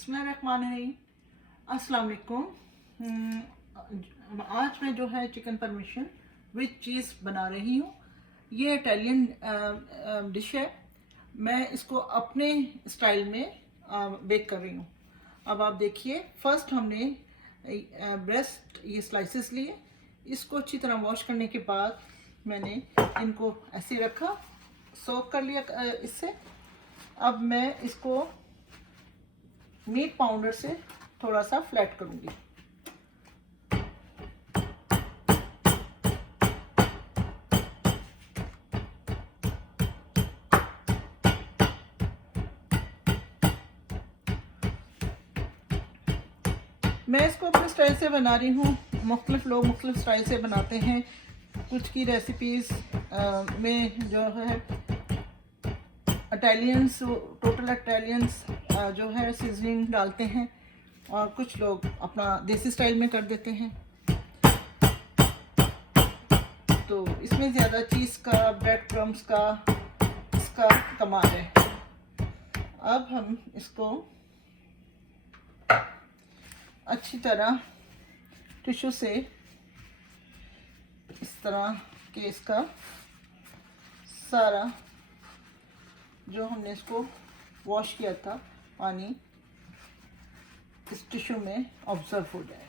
बिस्मिल्लाहिर्रहमानिर्रहीम। अस्सलाम वालेकुम। आज मैं जो है चिकन परमिशन विद चीज़ बना रही हूँ। ये इटालियन डिश है। मैं इसको अपने स्टाइल में बेक कर रही हूँ। अब आप देखिए, फर्स्ट हमने ब्रेस्ट ये स्लाइसेस लिए। इसको अच्छी तरह वॉश करने के बाद मैंने इनको ऐसे रखा, सोक कर लिया इससे। अब मैं इसको मीट पाउंडर से थोड़ा सा फ्लैट करूंगी। मैं इसको अपने स्टाइल से बना रही हूँ। मुख्तलिफ लोग मुख्तलिफ स्टाइल से बनाते हैं। कुछ की रेसिपीज़ में जो है इटालियंस, टोटल इटालियंस जो है सीजनिंग डालते हैं, और कुछ लोग अपना देसी स्टाइल में कर देते हैं। तो इसमें ज़्यादा चीज़ का, ब्रेड क्रम्स का, इसका कमाल है। अब हम इसको अच्छी तरह टिश्यू से इस तरह के इसका सारा जो हमने इसको वॉश किया था पानी इस टिश्यू में ऑब्जर्व हो जाए।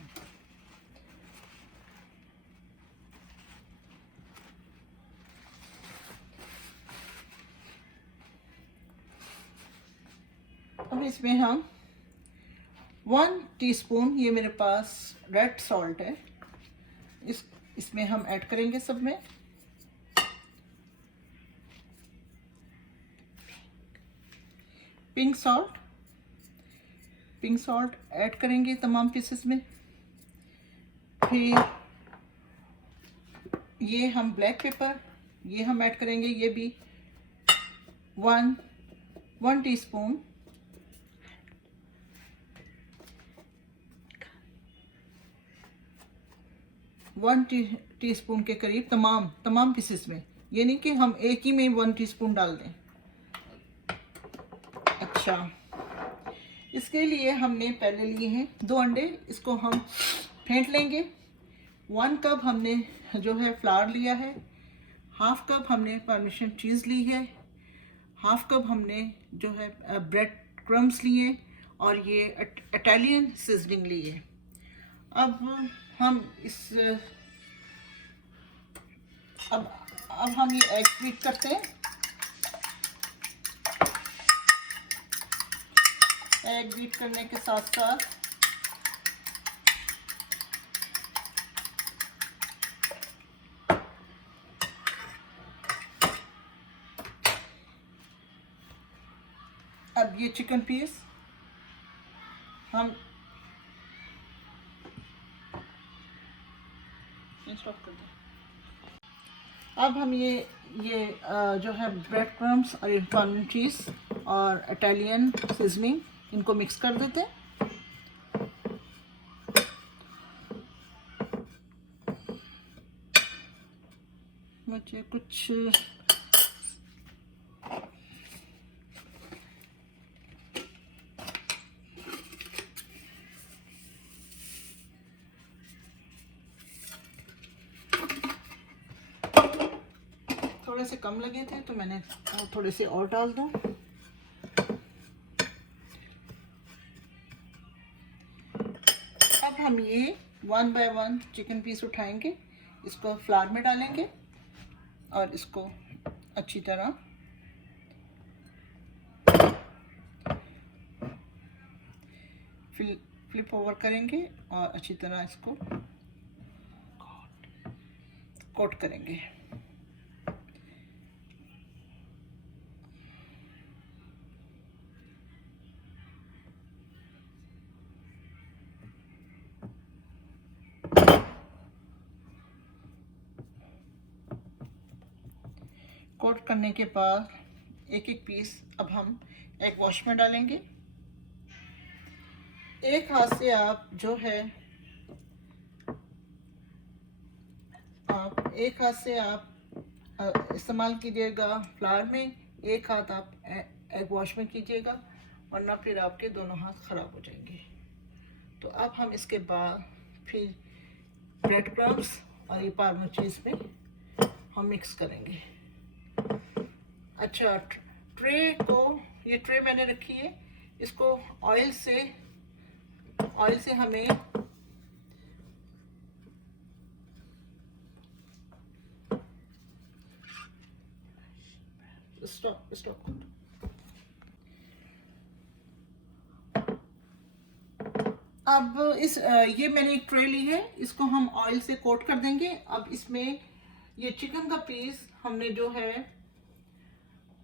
अब इसमें हम 1 टीस्पून, ये मेरे पास रेड सॉल्ट है, इसमें हम ऐड करेंगे सब में। पिंक सॉल्ट ऐड करेंगे तमाम पीसेस में। फिर ये हम ब्लैक पेपर, ये हम ऐड करेंगे, ये भी 1 टीस्पून। टीस्पून के करीब तमाम पीसेस में, ये नहीं कि हम एक ही में 1 टीस्पून डाल दें। अच्छा, इसके लिए हमने पहले लिए हैं 2 अंडे, इसको हम फेंट लेंगे। 1 कप हमने जो है फ्लावर लिया है, हाफ कप हमने पार्मेसन चीज़ ली है, हाफ कप हमने जो है ब्रेड क्रम्स लिए, और ये इटालियन सीजनिंग ली है। अब हम अब हम ये एग बीट करते हैं। एग बीट करने के साथ साथ अब ये चिकन पीस हम स्टॉप कर दें। अब हम ये जो है ब्रेड क्रम्स और इटालियन चीज़ और इटालियन सीजनिंग, इनको मिक्स कर देते हैं। मुझे कुछ थोड़े से कम लगे थे, तो मैंने थोड़े से और डाल दूं। अब हम ये 1 बाय 1 चिकन पीस उठाएंगे, इसको फ्लावर में डालेंगे और इसको अच्छी तरह फ्लिप ओवर करेंगे और अच्छी तरह इसको कोट करेंगे। कोट करने के बाद एक एक पीस अब हम एक वॉश में डालेंगे। एक हाथ से आप जो है इस्तेमाल कीजिएगा फ्लावर में, एक हाथ आप एग वॉश में कीजिएगा। वरना फिर आपके दोनों हाथ ख़राब हो जाएंगे। तो अब हम इसके बाद फिर ब्रेड क्रम्स और ये पार्मा चीज़ में हम मिक्स करेंगे। अच्छा, ट्रे को, ये ट्रे मैंने रखी है, इसको ऑयल से हमें स्टॉप। अब ये मैंने एक ट्रे ली है, इसको हम ऑयल से कोट कर देंगे। अब इसमें ये चिकन का पीस हमने जो है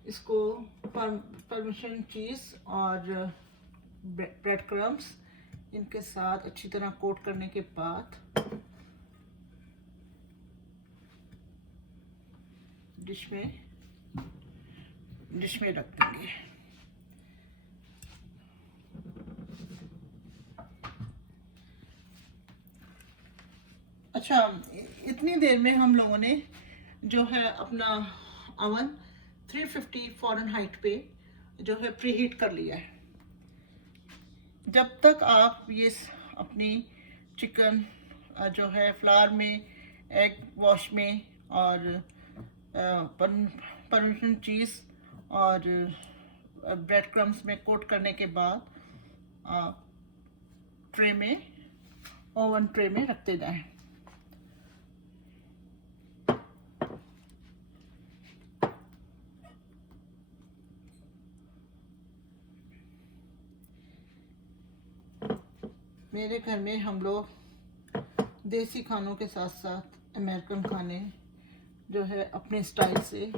इसको पार्मेसन चीज़ और ब्रेड क्रम्स इनके साथ अच्छी तरह कोट करने के बाद डिश में रख देंगे। अच्छा, इतनी देर में हम लोगों ने जो है अपना अवन 350 फ़ारेनहाइट पे जो है प्रीहीट कर लिया है। जब तक आप ये अपनी चिकन जो है फ्लावर में, एग वॉश में और पार्मेसन चीज़ और ब्रेड क्रम्स में कोट करने के बाद ओवन ट्रे में रखते जाएं। मेरे घर में हम लोग देसी खानों के साथ साथ अमेरिकन खाने जो है अपने स्टाइल से,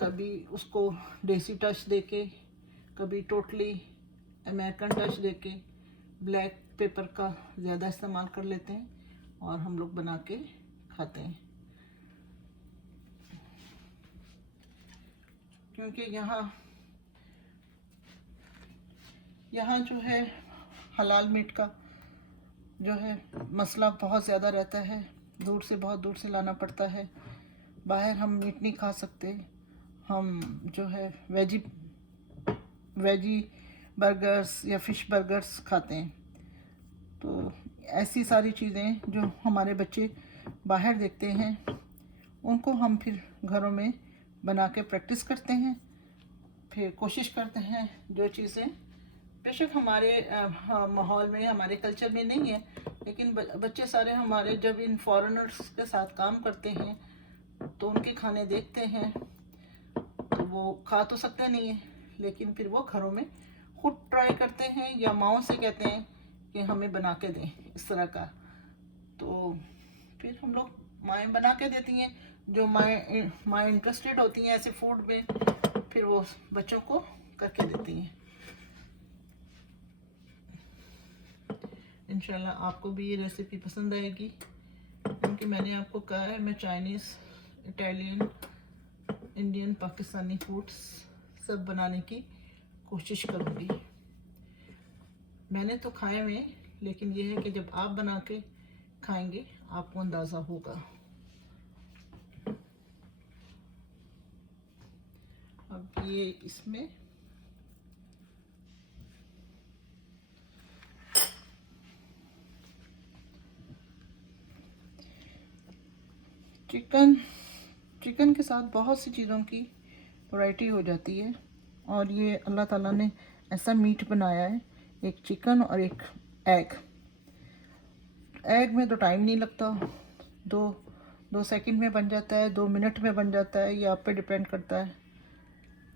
कभी उसको देसी टच देके, कभी टोटली अमेरिकन टच देके ब्लैक पेपर का ज़्यादा इस्तेमाल कर लेते हैं और हम लोग बना के खाते हैं। क्योंकि यहाँ जो है हलाल मीट का जो है मसला बहुत ज़्यादा रहता है, बहुत दूर से लाना पड़ता है। बाहर हम मीट नहीं खा सकते, हम जो है वेजी बर्गर्स या फ़िश बर्गर्स खाते हैं। तो ऐसी सारी चीज़ें जो हमारे बच्चे बाहर देखते हैं, उनको हम फिर घरों में बना के प्रैक्टिस करते हैं। फिर कोशिश करते हैं जो चीज़ें बेशक हमारे माहौल में, हमारे कल्चर में नहीं है, लेकिन बच्चे सारे हमारे जब इन फॉरेनर्स के साथ काम करते हैं तो उनके खाने देखते हैं तो वो खा तो सकते नहीं है, लेकिन फिर वो घरों में खुद ट्राई करते हैं या माओ से कहते हैं कि हमें बना के दें इस तरह का। तो फिर हम लोग माएँ बना के देती हैं, जो माएँ इंटरेस्टेड होती हैं ऐसे फूड में, फिर वो बच्चों को करके देती हैं। इंशाल्लाह आपको भी ये रेसिपी पसंद आएगी, क्योंकि मैंने आपको कहा है मैं Chinese, Italian, Indian, Pakistani foods सब बनाने की कोशिश करूँगी। मैंने तो खाए हुए, लेकिन ये है कि जब आप बना के खाएंगे आपको अंदाज़ा होगा। अब ये इसमें चिकन के साथ बहुत सी चीज़ों की वैरायटी हो जाती है, और ये अल्लाह ताला ने ऐसा मीट बनाया है, एक चिकन और एक एग में तो टाइम नहीं लगता, दो सेकंड में बन जाता है, 2 मिनट में बन जाता है, ये आप पे डिपेंड करता है।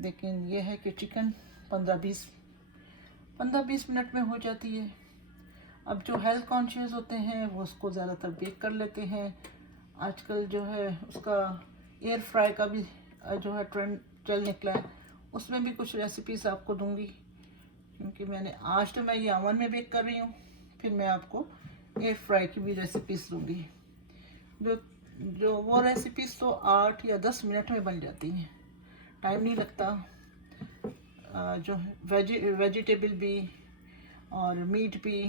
लेकिन ये है कि चिकन 15-20 मिनट में हो जाती है। अब जो हेल्थ कॉन्शियस होते हैं वो उसको ज़्यादातर बेक कर लेते हैं। आजकल जो है उसका एयर फ्राई का भी जो है ट्रेंड चल निकला है, उसमें भी कुछ रेसिपीज़ आपको दूंगी, क्योंकि आज तो मैं ये ओवन में बेक कर रही हूँ, फिर मैं आपको एयर फ्राई की भी रेसिपीज़ दूंगी। जो वो रेसिपीज़ तो 8 या 10 मिनट में बन जाती हैं, टाइम नहीं लगता। जो वेजिटेबल भी और मीट भी,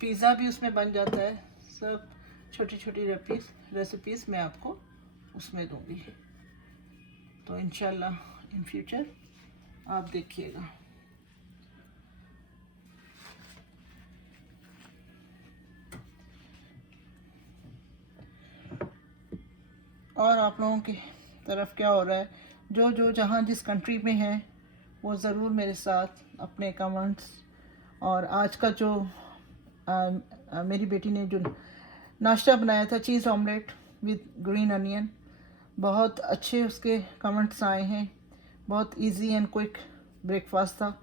पिज़्ज़ा भी उसमें बन जाता है। सब छोटी छोटी रेसिपीज़ मैं आपको उसमें दूंगी। तो इंशाल्लाह इन फ्यूचर आप देखिएगा। और आप लोगों की तरफ क्या हो रहा है, जो जो जहाँ जिस कंट्री में हैं वो ज़रूर मेरे साथ अपने कमेंट्स। और आज का जो मेरी बेटी ने जो नाश्ता बनाया था, चीज़ ऑमलेट विद ग्रीन अनियन, बहुत अच्छे उसके कमेंट्स आए हैं। बहुत इजी एंड क्विक ब्रेकफास्ट था।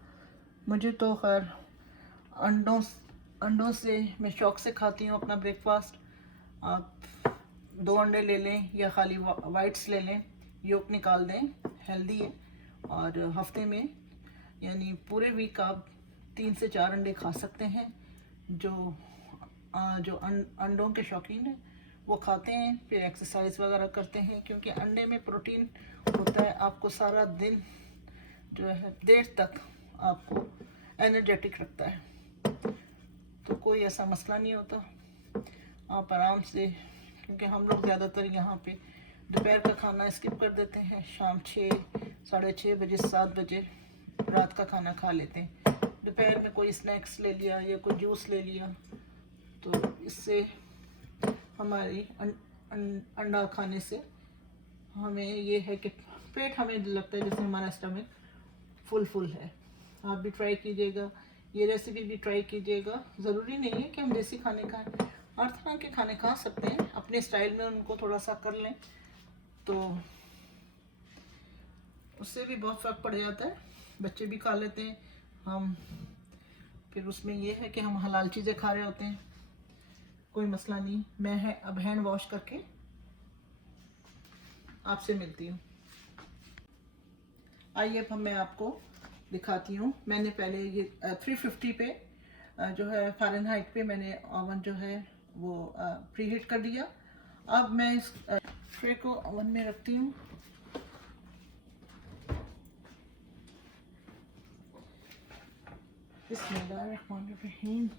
मुझे तो खैर अंडों अंडों से मैं शौक से खाती हूँ अपना ब्रेकफास्ट। आप 2 अंडे ले लें या खाली वाइट्स ले लें, योक निकाल दें, हेल्दी है। और हफ्ते में यानी पूरे वीक आप 3 से 4 अंडे खा सकते हैं। जो अंडों के शौकीन हैं वो खाते हैं, फिर एक्सरसाइज वगैरह करते हैं, क्योंकि अंडे में प्रोटीन होता है। आपको सारा दिन जो है देर तक आपको एनर्जेटिक रखता है, तो कोई ऐसा मसला नहीं होता। आप आराम से, क्योंकि हम लोग ज़्यादातर यहाँ पे दोपहर का खाना स्किप कर देते हैं, शाम 6, साढ़े 6 बजे, 7 बजे रात का खाना खा लेते हैं। दोपहर में कोई स्नैक्स ले लिया या कोई जूस ले लिया, तो इससे हमारी अंडा खाने से हमें ये है कि पेट हमें लगता है जैसे हमारा स्टमक फुल है। आप भी ट्राई कीजिएगा, ये रेसिपी भी ट्राई कीजिएगा। ज़रूरी नहीं है कि हम देसी खाने खाएं, हर तरह के खाने खा सकते हैं, अपने स्टाइल में उनको थोड़ा सा कर लें तो उससे भी बहुत फ़र्क पड़ जाता है। बच्चे भी खा लेते हैं, हम फिर उसमें ये है कि हम हलाल चीज़ें खा रहे होते हैं, कोई मसला नहीं। मैं अब हैंड वॉश करके आपसे मिलती हूँ। आइए अब मैं आपको दिखाती हूँ। मैंने पहले ये 350 पे जो है फ़ारेनहाइट पे मैंने ओवन जो है वो प्री हीट कर दिया। अब मैं इस ट्रे को ओवन में रखती हूँ। बिस्मिल्लाहिर्रहमानिर्रहीम।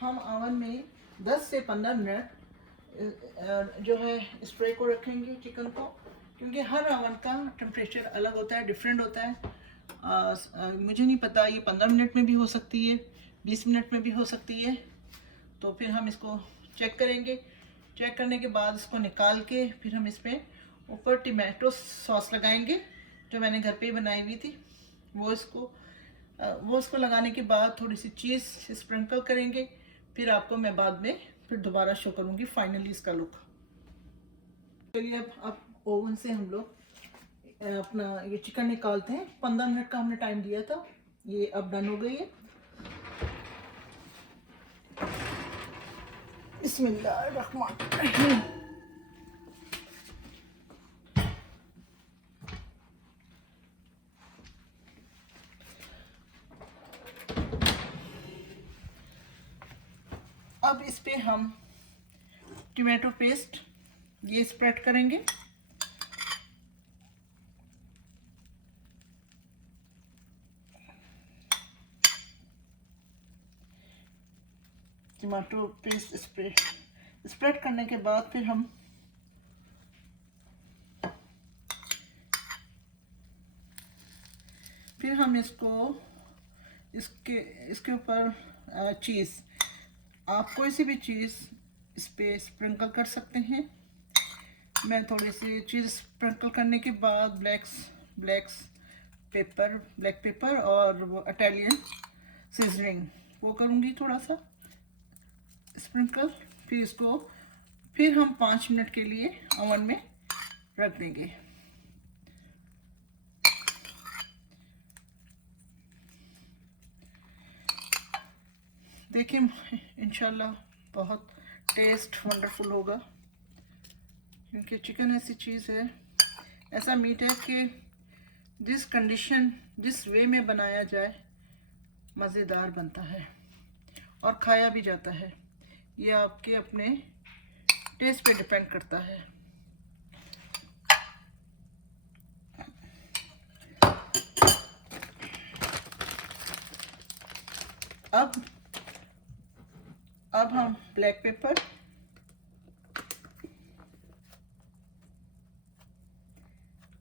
हम ओवन में 10 से 15 मिनट जो है स्प्रे को रखेंगे चिकन को, क्योंकि हर ओवन का टेम्परेचर अलग होता है, डिफरेंट होता है। मुझे नहीं पता, ये 15 मिनट में भी हो सकती है, 20 मिनट में भी हो सकती है। तो फिर हम इसको चेक करेंगे। चेक करने के बाद इसको निकाल के फिर हम इस पर ऊपर टमाटो सॉस लगाएंगे, जो मैंने घर पे ही बनाई हुई थी। वो इसको लगाने के बाद थोड़ी सी चीज़ स्प्रिंकल करेंगे। फिर आपको मैं बाद में फिर दोबारा शो करूँगी फाइनली इसका लुक। चलिए अब ओवन से हम लोग अपना ये चिकन निकालते हैं। 15 मिनट का हमने टाइम दिया था, ये अब डन हो गई है। बिस्मिल्लाहिर्रहमानिर्रहीम। अब इस पे हम टमाटो पेस्ट ये स्प्रेड करेंगे। टमाटो पेस्ट स्प्रेड करने के बाद फिर हम इसके ऊपर चीज़, आप कोई सी भी चीज़ इस पे स्प्रिंकल कर सकते हैं। मैं थोड़ी सी चीज़ स्प्रिंकल करने के बाद ब्लैक पेपर और वो इटालियन सीजनिंग वो करूँगी थोड़ा सा स्प्रिंकल। फिर हम 5 मिनट के लिए ओवन में रख देंगे। देखिए इंशाल्लाह बहुत टेस्ट वंडरफुल होगा, क्योंकि चिकन ऐसी चीज़ है, ऐसा मीट है कि जिस वे में बनाया जाए मज़ेदार बनता है और खाया भी जाता है। ये आपके अपने टेस्ट पे डिपेंड करता है। अब हम black pepper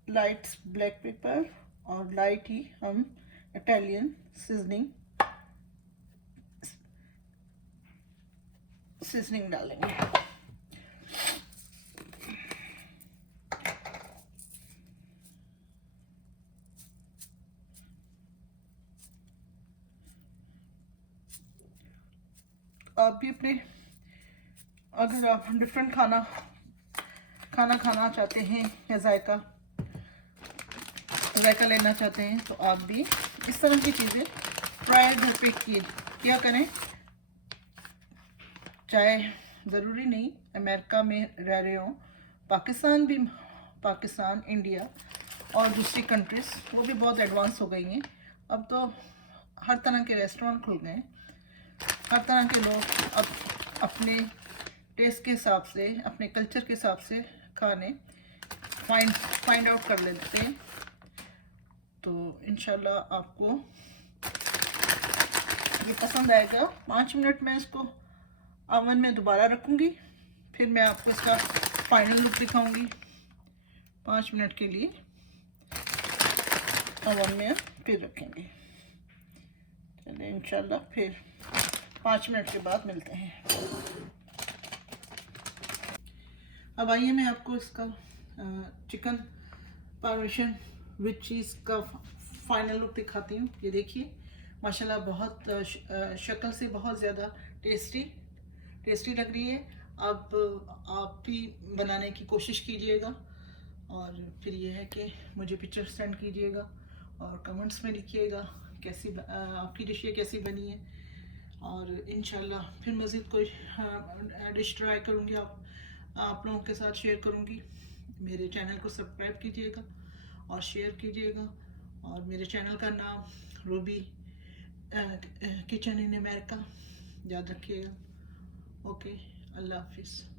light black pepper और लाइट ही हम इटालियन सीजनिंग डालेंगे। आप भी अपने, अगर आप डिफरेंट खाना खाना चाहते हैं या जायका लेना चाहते हैं तो आप भी इस तरह की चीज़ें ट्राई घर पे किया करें। चाहे ज़रूरी नहीं अमेरिका में रह रहे हो, पाकिस्तान, इंडिया और दूसरी कंट्रीज़ वो भी बहुत एडवांस हो गई हैं। अब तो हर तरह के रेस्टोरेंट खुल गए हैं, हर तरह के लोग अब अपने टेस्ट के हिसाब से, अपने कल्चर के हिसाब से खाने फाइंड आउट कर लेते हैं। तो इंशाल्लाह आपको ये पसंद आएगा। 5 मिनट में इसको ओवन में दोबारा रखूँगी, फिर मैं आपको इसका फाइनल लुक दिखाऊंगी। 5 मिनट के लिए ओवन में फिर रखेंगे। चलिए इंशाल्लाह फिर 5 मिनट के बाद मिलते हैं। अब आइए मैं आपको इसका चिकन पार्मेशन विद चीज़ का फाइनल लुक दिखाती हूँ। ये देखिए माशाल्लाह बहुत शक्ल से बहुत ज़्यादा टेस्टी लग रही है। अब आप भी बनाने की कोशिश कीजिएगा और फिर ये है कि मुझे पिक्चर सेंड कीजिएगा और कमेंट्स में लिखिएगा कैसी आपकी डिशें कैसी बनी है। और इंशाल्लाह फिर मज़ीद कोई डिश ट्राई करूँगी, आप लोगों के साथ शेयर करूँगी। मेरे चैनल को सब्सक्राइब कीजिएगा और शेयर कीजिएगा। और मेरे चैनल का नाम रूबी किचन इन अमेरिका याद रखिएगा। ओके, अल्लाह हाफिज़।